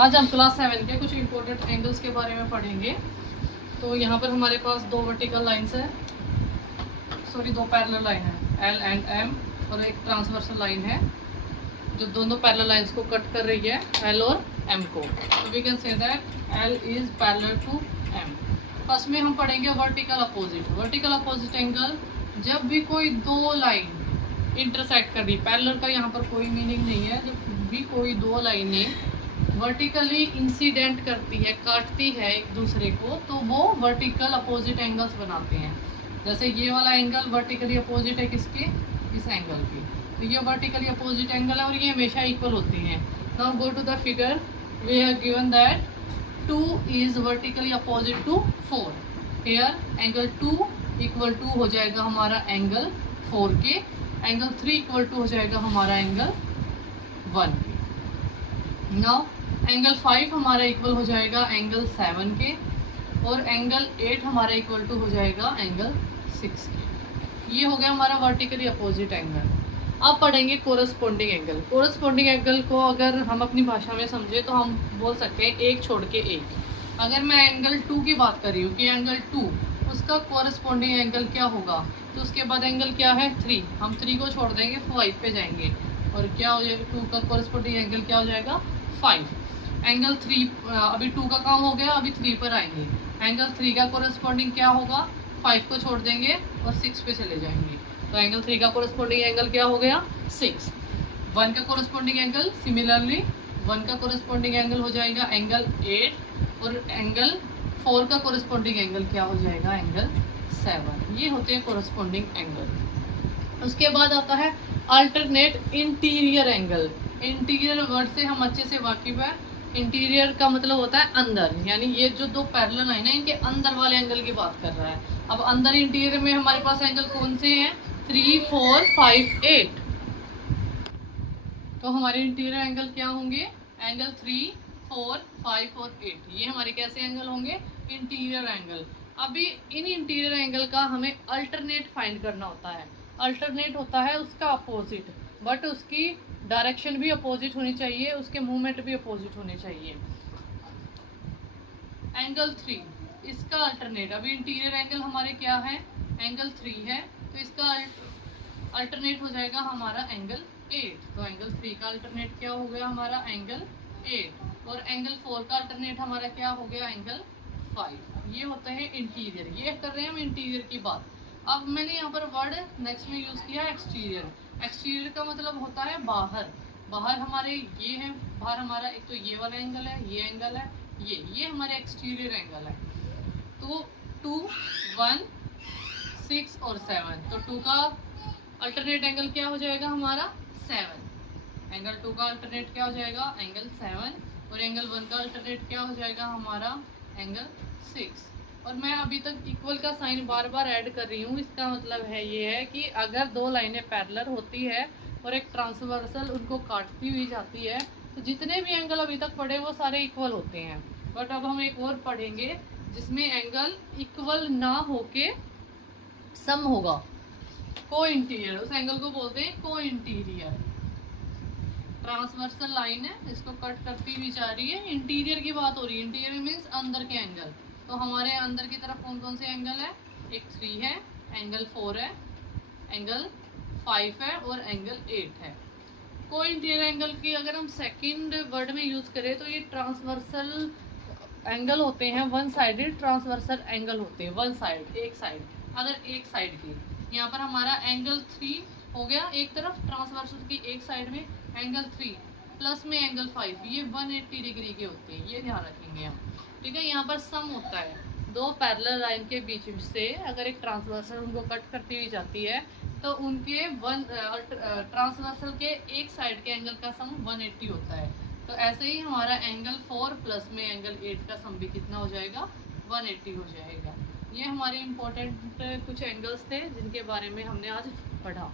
आज हम क्लास 7 के कुछ इंपॉर्टेंट एंगल्स के बारे में पढ़ेंगे। तो यहाँ पर हमारे पास दो वर्टिकल लाइंस है, दो पैरेलल लाइन है एल एंड एम, और एक ट्रांसवर्सल लाइन है जो दोनों पैरेलल लाइंस को कट कर रही है, एल और एम को। तो we can say that L is parallel to M. First में हम पढ़ेंगे vertical opposite. Vertical opposite angle, जब भी कोई दो लाइन इंटरसेक्ट कर रही, पैरेलल का यहाँ पर कोई मीनिंग नहीं है, जब भी कोई दो लाइनें वर्टिकली इंसिडेंट करती है, काटती है एक दूसरे को, तो वो वर्टिकल अपोजिट एंगल्स बनाते हैं। जैसे ये वाला एंगल वर्टिकली अपोजिट है किसके, इस एंगल के, तो ये वर्टिकली अपोजिट एंगल है और ये हमेशा इक्वल होती हैं। Now go to the figure, we have given that 2 is vertically opposite to 4। Here angle 2 equal to हो जाएगा हमारा एंगल 4 के, एंगल 3 इक्वल टू हो जाएगा हमारा एंगल 1 के। नाउ एंगल 5 हमारा इक्वल हो जाएगा एंगल 7 के, और एंगल 8 हमारा इक्वल टू हो जाएगा एंगल 6 के। ये हो गया हमारा वर्टिकली अपोजिट एंगल। अब पढ़ेंगे कोरस्पॉन्डिंग एंगल। कोरस्पॉन्डिंग एंगल को अगर हम अपनी भाषा में समझे तो हम बोल सकते हैं एक छोड़ के एक। अगर मैं एंगल 2 की बात कर रही हूँ कि एंगल 2 उसका कोरस्पॉन्डिंग एंगल क्या होगा, तो उसके बाद एंगल क्या है 3, हम 3 को छोड़ देंगे 5 पे जाएंगे, और क्या हो जाएगा 2 का कोरस्पॉन्डिंग एंगल क्या हो जाएगा 5। एंगल 3 अभी 2 का काम हो गया, अभी 3 पर आएंगे। एंगल 3 का कोरस्पॉन्डिंग क्या होगा, 5 को छोड़ देंगे और 6 पे चले जाएंगे, तो एंगल 3 का कोरस्पॉन्डिंग एंगल क्या हो गया 6। 1 का कोरस्पॉन्डिंग एंगल सिमिलरली 1 का कोरस्पॉन्डिंग एंगल हो जाएगा एंगल 8, और एंगल 4 का कोरस्पॉन्डिंग एंगल क्या हो जाएगा एंगल 7। ये होते हैं कोरस्पॉन्डिंग एंगल। उसके बाद आता है alternate interior angle. Interior word से हम अच्छे से वाकिफ है। इंटीरियर का मतलब होता है अंदर, यानी ये जो दो पैरेलल लाइन है इनके अंदर वाले एंगल की बात कर रहा है। अब अंदर इंटीरियर में हमारे पास एंगल कौन से हैं 3, 4, 5, 8। तो हमारे इंटीरियर एंगल क्या होंगे, एंगल 3, 4, 5 और 8। ये हमारे कैसे एंगल होंगे, इंटीरियर एंगल। अभी इन इंटीरियर एंगल का हमें अल्टरनेट फाइंड करना होता है। अल्टरनेट होता है उसका अपोजिट, बट उसकी डायरेक्शन भी अपोजिट होनी चाहिए, उसके मूवमेंट भी अपोजिट होने चाहिए। एंगल 3 इसका अल्टरनेट, अभी इंटीरियर एंगल हमारे क्या है एंगल 3 है, तो इसका अल्टरनेट हो जाएगा हमारा एंगल 8। तो एंगल 3 का अल्टरनेट क्या हो गया हमारा एंगल 8, और एंगल 4 का अल्टरनेट हमारा क्या हो गया एंगल 5। ये होता है इंटीरियर। ये कर रहे हैं हम इंटीरियर की बात। अब मैंने यहाँ पर वर्ड नेक्स्ट में यूज किया एक्सटीरियर। एक्सटीरियर का मतलब होता है बाहर। बाहर हमारे ये है, बाहर हमारा एक तो ये वाला एंगल है, ये एंगल है, ये हमारे एक्सटीरियर एंगल है। तो 2, 1, 6 और 7, तो 2 का अल्टरनेट एंगल क्या हो जाएगा हमारा 7। एंगल 2 का अल्टरनेट क्या हो जाएगा एंगल 7, और एंगल 1 का अल्टरनेट क्या हो जाएगा हमारा एंगल 6। और मैं अभी तक इक्वल का साइन बार बार ऐड कर रही हूँ। इसका मतलब है ये है कि अगर दो लाइनें पैरेलल होती है और एक ट्रांसवर्सल उनको काटती हुई जाती है, तो जितने भी एंगल अभी तक पढ़े वो सारे इक्वल होते हैं। बट अब हम एक और पढ़ेंगे जिसमें एंगल इक्वल ना होके सम होगा, को इंटीरियर। उस एंगल को बोलते हैं को इंटीरियर। ट्रांसवर्सल लाइन है, इसको कट करती हुई जा रही है, इंटीरियर की बात हो रही है। इंटीरियर मीन्स अंदर के एंगल। तो हमारे अंदर की तरफ कौन कौन से एंगल है, एक 3 है, एंगल 4 है, एंगल 5 है, और एंगल 8 है। को इंटीरियर एंगल की अगर हम सेकंड वर्ड में यूज करें तो ये ट्रांसवर्सल एंगल होते हैं, वन साइडेड ट्रांसवर्सल एंगल होते हैं, वन साइड, एक साइड। अगर एक साइड की, यहाँ पर हमारा एंगल 3 हो गया एक तरफ ट्रांसवर्सल की एक साइड में, एंगल 3 प्लस में एंगल 5, ये 180 डिग्री के होते हैं, ये ध्यान रखेंगे हम। ठीक है, यहाँ पर सम होता है दो पैरेलल लाइन के बीच से, अगर एक ट्रांसवर्सल उनको कट करती हुई जाती है तो उनके ट्रांसवर्सल के एक साइड के एंगल का सम 180 होता है। तो ऐसे ही हमारा एंगल 4 प्लस में एंगल 8 का सम भी कितना हो जाएगा 180 हो जाएगा। ये हमारे इम्पोर्टेंट कुछ एंगल्स थे जिनके बारे में हमने आज पढ़ा।